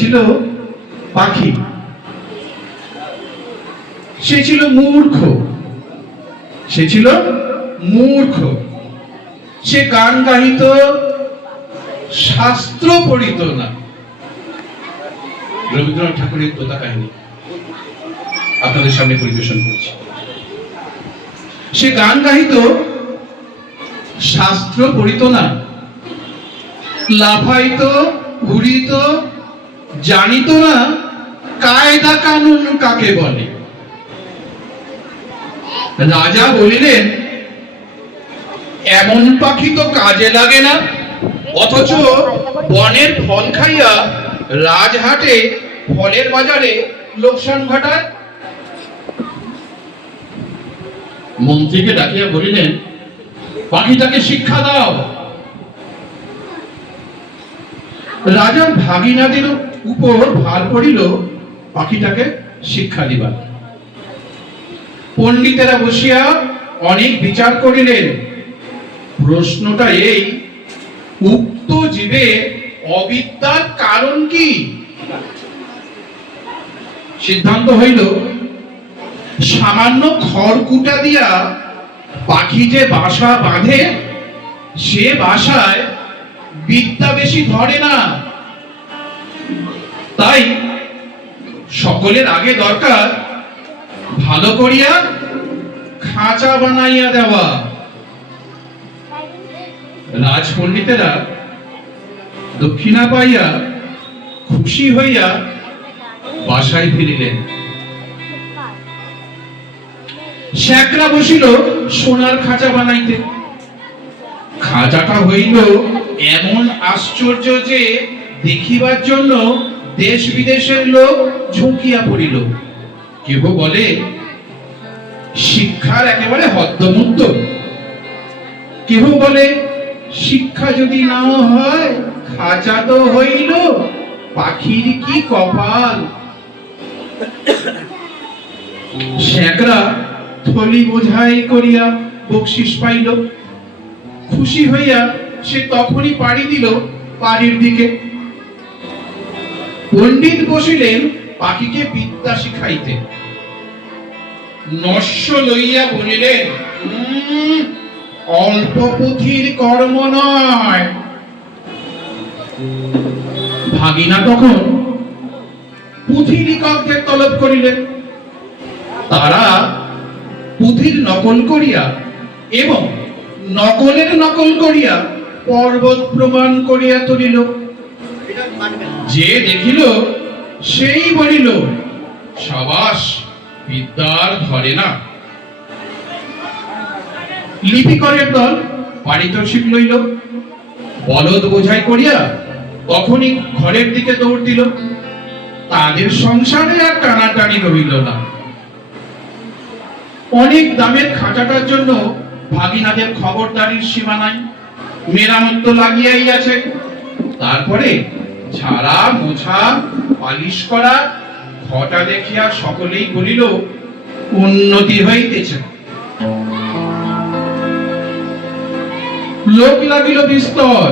ছিল পাখি, সে ছিল মূর্খ, সে গান গাহিত, শাস্ত্র পড়িত না। রবীন্দ্রনাথ ঠাকুরের তোতা কাহিনী আপনাদের সামনে পরিবেশন করছি। সে গান গাহিত, শাস্ত্র পড়িত না, লাফাইত, ঘুরিত, জানিত না কায়দা কানুন কাকে বলে। রাজা বলিলেন, এমন পাখি তো কাজে লাগে না, অথচ বনের ফল খাইয়া রাজহাটে ফলের বাজারে লোকসান ঘটায়। মন্ত্রীকে ডাকিয়া বলিলেন, পাখিটাকে শিক্ষা দাও। রাজার ভাগিনাদের উপর ভার পড়িল পাখিটাকে শিক্ষা দিবার। পণ্ডিতেরা বসিয়া অনেক বিচার করিলেন। প্রশ্নটা এই, উক্ত জীবে অবিদ্যার কারণ কি? সিদ্ধান্ত হইল, সামান্য খড়কুটা দিয়া পাখি যে বাসা বাঁধে সে বাসায় বিদ্যা বেশি ধরে না। তাই সকলের আগে দরকার ভালো করিয়া খাঁচা বানাইয়া দেওয়া। রাজপণ্ডিতেরা দক্ষিণা পাইয়া খুশি হইয়া বাসায় ফিরিলেন। শ্যাকরা বসিল সোনার খাঁচা বানাইতে। খাঁচাটা হইল এমন আশ্চর্য যে দেখিবার জন্য দেশ বিদেশের লোক ঝুঁকিয়া পড়িল। কেহ বলে শিক্ষার একেবারে হদ্দমুদ্দ, কেহ বলে শিক্ষা যদি নাও হয় খাঁচা তো হইল, পাখির কি কপাল। শ্যাকরা থলি বোঝাই করিয়া বকশিস পাইল। খুশি হইয়া সে তখনই পাড়ি দিল বাড়ির দিকে। পণ্ডিত বসিলেন পাখিকে বিদ্যা শিখাইতে। নস্য লইয়া বলিলেন, অল্প পুঁথির কর্ম নয়। ভাগিনা তখন পুঁথি লিখকদের তলব করিলেন। তারা পুঁথির নকল করিয়া এবং নকলের নকল করিয়া পর্বত প্রমাণ করিয়া তুলিল। যে দেখিল সেই বলিল, সাবাস, বিদ্যার ধরে না। লিপিকরের দল পারিতোষিক লইল। বলদ বোঝাই করিয়া তখনই ঘরের দিকে দৌড় দিল। তাদের সংসারে আর টানাটানি রইল না। অনেক দামের খাঁচাটার জন্য ভাগিনাদের খবরদারির সীমা নাই। মেরামত তো লাগিয়াই আছে। তারপরে ঝাড়া মোছা পালিশ করা ঘটা দেখিয়া সকলেই বলিল, উন্নতি হইতেছে। লোক লাগিল বিস্তর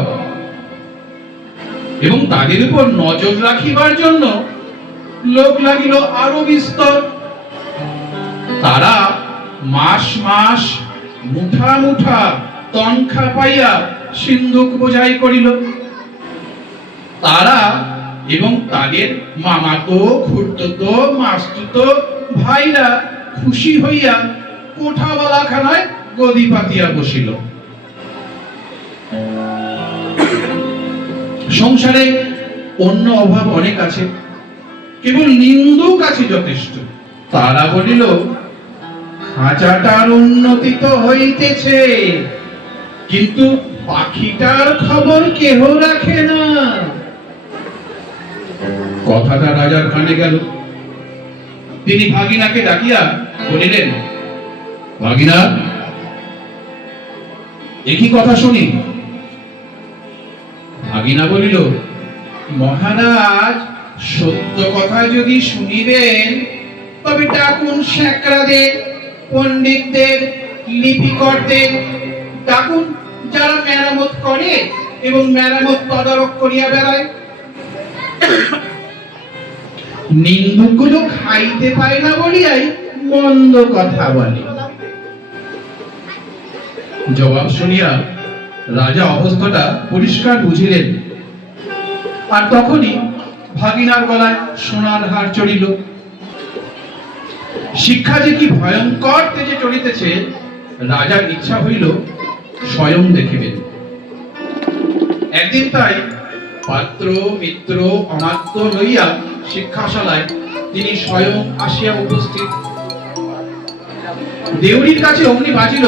এবং তাদের উপর নজর রাখিবার জন্য লোক লাগিল আরো বিস্তর। তারা মাস মাস মুঠা মুঠা তনখা পাইয়া সিন্ধুক বোঝাই করিল। তারা এবং তাদের মামাতো, খুড়তো, মাস্তুতো ভাইরা খুশি হইয়া কোঠাওয়ালাখানায় গদি পাতিয়া বসিল। সংসারে অন্য অভাব অনেক আছে, কেবল নিন্দুক আছে যথেষ্ট। তারা বলিল, খাঁচাটার উন্নতি তো হইতেছে, কিন্তু পাখিটার খবর কেহ রাখে না। কথাটা রাজার কানে গেল। তিনি ভাগিনাকে ডাকিয়া বলিলেন, ভাগিনা, একই কথা শুনি। ভাগিনা বলিল, মহারাজ, সত্য কথা যদি শুনিবেন তবে ডাকুন শ্যাকরাদের, পণ্ডিতদের, লিপিকরদের ডাকুন, যারা মেরামত করে এবং মেরামত তদারক করিয়া বেড়ায়। নিন্দুকগুলো খাইতে পায় না বলিয়াই মন্দ কথা বলে। জবাব শুনিয়া রাজা অবস্থাটা পরিষ্কার বুঝিলেন। আর তখনই ভাগিনার গলায় সোনার হার চড়িল। শিক্ষা যে কি ভয়ঙ্কর তেজে চড়িতেছে, রাজার ইচ্ছা হইল স্বয়ং দেখিবেন। একদিন তাই পাত্র, মিত্র, অমাত্য লইয়া শিক্ষাশালায় তিনি স্বয়ং আসিয়া উপস্থিত। দেউড়ির কাছে অমনি বাজিল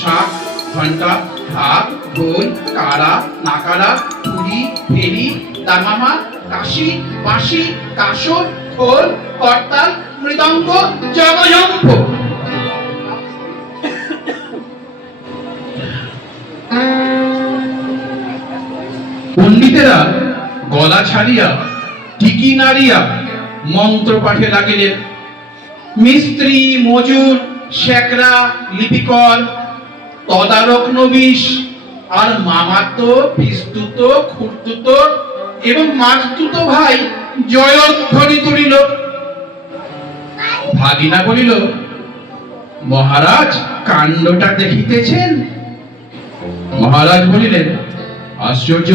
শাঁখ, ঘণ্টা, ঢাক, ঢোল, কাড়া, নাকাড়া, ঠুরি, ফেরি, দামামা, কাশি, বাঁশি, কাসর, খোল, করতাল, মৃদঙ্গ, জগযন্ত্র। পণ্ডিতেরা গলা ছাড়িয়া টিকি নাড়িয়া মন্ত্র পাঠে লাগিলেন। মিস্ত্রি, মজুর, শ্যাকরা, লিপিকর, তদারক নবিশ আর মামাতো, পিস্তুতো, খুড়তুতো এবং মাস্তুতো ভাই জয়ধ্বনি তুলিল। ভাগিনা বলিল, মহারাজ কাণ্ডটা দেখিতেছেন? মহারাজ বলিলেন, আশ্চর্য,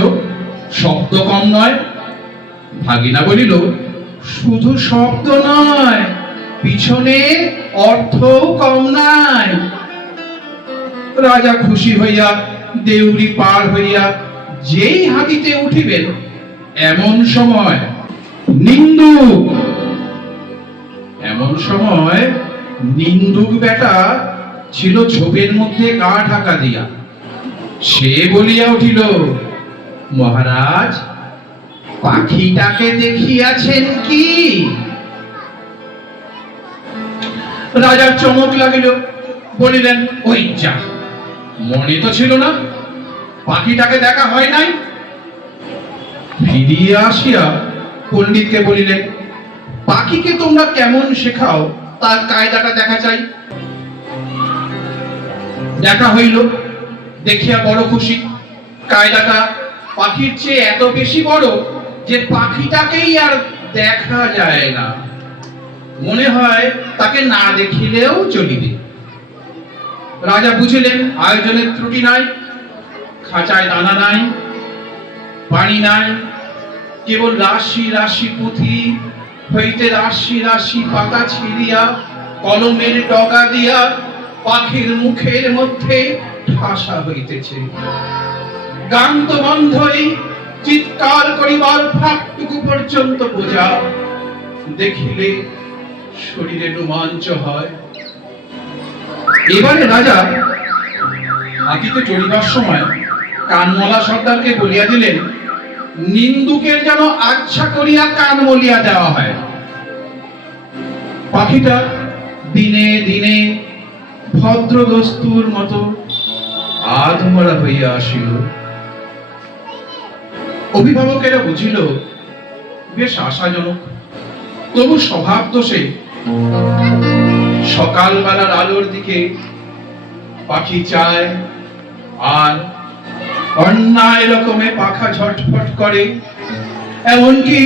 শব্দ কম নয়। ভাগিনা বলিল, শুধু শব্দ নয়, পিছনে অর্থও কম নাই। রাজা খুশি হইয়া দেউরি পার হইয়া যেই হাতিতে উঠিবেন, এমন সময় নিন্দুক বেটা ছিল ঝোপের মধ্যে গা ঢাকা দিয়া। সে বলিয়া উঠিল, মহারাজ, পাখিটাকে দেখিয়াছেন কি? রাজার চমক লাগিল, বলিলেন, ওই যা, মনে তো ছিল না, পাখিটাকে দেখা হয় নাই। ফিরিয়া আসিয়া পণ্ডিতকে বলিলেন, পাখিকে তোমরা কেমন শেখাও তার কায়দাটা দেখা চাই। দেখা হইল, দেখিয়া বড় খুশি। কায়দাটা পাখির চেয়ে এত বেশি বড় যে পাখিটাকেই আর দেখা যায় না, মনে হয় তাকে না দেখিলেও চলিবে। রাজা বুঝিলেন আয়োজনের ত্রুটি নাই, খাঁচায় দানা নাই, পানি নাই, কেবল রাশি রাশি পুঁথি হইতে রাশি রাশি পাতা ছিঁড়িয়া কলমের ডগা দিয়া পাখির মুখের মধ্যে ঠাসা হইতেছে। গান তো বন্ধই, চিৎকার করিবার ফাঁকটুকু পর্যন্ত বোঝা, দেখিলে শরীরে রোমাঞ্চ হয়। এবারে রাজা হাতিতে চড়িবার সময় কানমলা সর্দারকে বলিয়া দিলেন, নিন্দুকের যেন আচ্ছা করিয়া কান মলিয়া দেওয়া হয়। পাখিটা দিনে দিনে ভদ্র দস্তুর মতো আধমরা হইয়া আসিল। অভিভাবকেরা বুঝিল বেশ আশাজনক, তবু স্বভাব দোষে সকালবেলার আলোর দিকে পাখি চায়, আর অন্যায় রকমে পাখা ঝটফট করে। এমনকি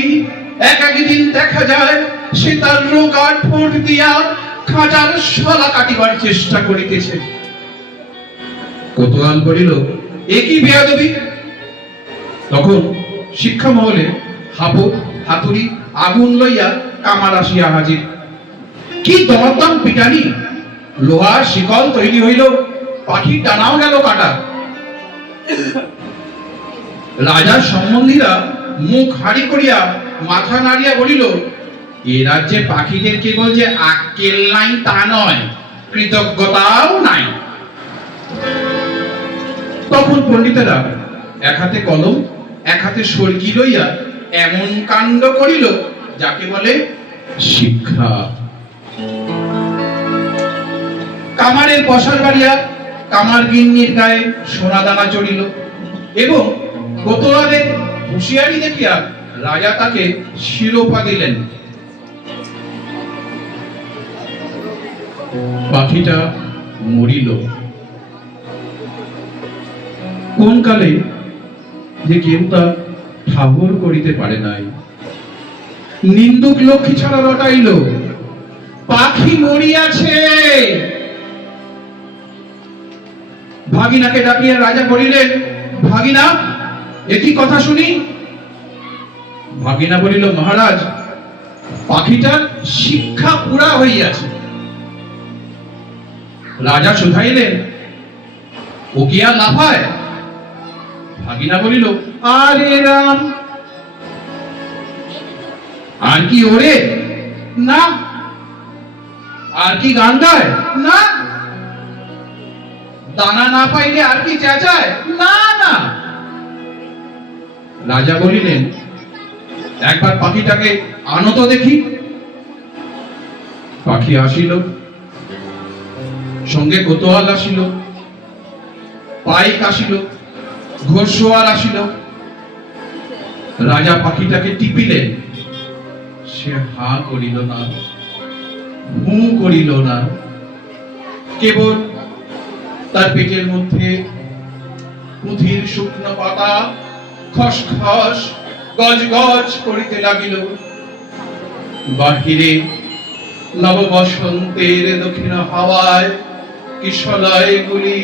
একাকি দিন দেখা যায় সে তার রোগা ঠোঁট দিয়া খাঁচার শলা কাটিবার চেষ্টা করিতেছে। কোতোয়াল বলিল, এ কি বেয়াদবি? তখন শিক্ষা মহলে হাতুড়ি আগুন লইয়া কামার আসিয়া হাজির। কি দমদম পিটানি! লোহার শিকল তৈরি হইল, পাখির ডানাও গেল কাটা। রাজার সম্বন্ধীরা মুখ হাড়ি করিয়া মাথা নাড়িয়া বলিল, এ রাজ্যে পাখিদের কেবল যে আক্কেল নাই তা নয়, কৃতজ্ঞতাও নাই। তখন পণ্ডিতেরা এক হাতে কলম এক হাতে সরকি লইয়া এমন কাণ্ড করিল যাকে বলে শিক্ষা। কামারের পশার বাড়িয়া কামার গিন্নির গায়ে সোনা দানা চড়িল, এবং কোতোয়ালের হুঁশিয়ারি দেখিয়া রাজা তাকে শিরোপা দিলেন। পাখিটা মরিল। কোন কালে যে কেউ তা ঠাহর করিতে পারে নাই। নিন্দুক লক্ষ্মী ছাড়া রটাইল, পাখি মরিয়াছে। ভাগিনাকে ডাকিয়া রাজা বলিলেন, ভাগিনা, একই কথা শুনি। ভাগিনা বলিল, মহারাজ, পাখিটার শিক্ষা পুরা হইয়াছে। রাজা শুধাইলেন, ও কি আর লাফায়? ভাগিনা বলিল, আরে রাম, আর কি ওরে? না। আর কি গান গায়? না। দানা না পাইলে আর কি চেঁচায়? না না। রাজা বলিলেন, একবার পাখিটাকে আনো তো দেখি। পাখি আসিল, সঙ্গে কোতোয়াল আসিল, পাইক আসিল, ঘোড়সওয়ার আসিল। রাজা পাখিটাকে টিপিলেন, সে হা করিল না, হু করিল না, কেবল তার পেটের মধ্যে পুঁথির শুকনো পাতা খসখস গজ গজ করিতে লাগিল। বাহিরে নব বসন্তের দক্ষিণ হাওয়ায় কিশলয় গুলি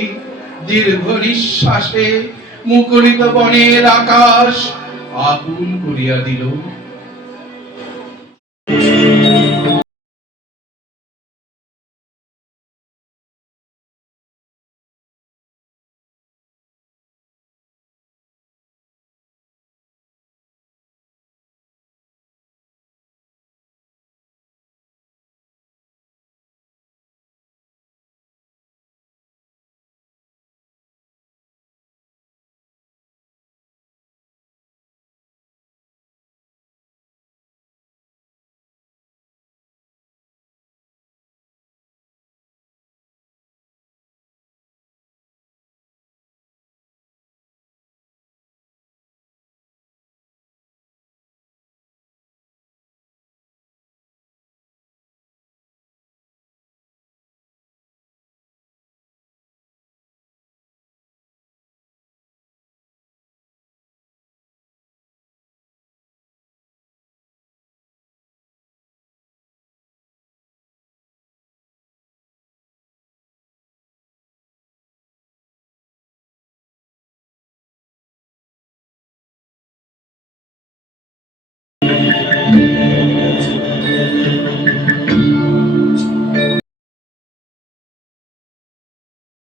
দীর্ঘ নিঃশ্বাসে মুখরিত বনের আকাশ আকুল করিয়া দিল।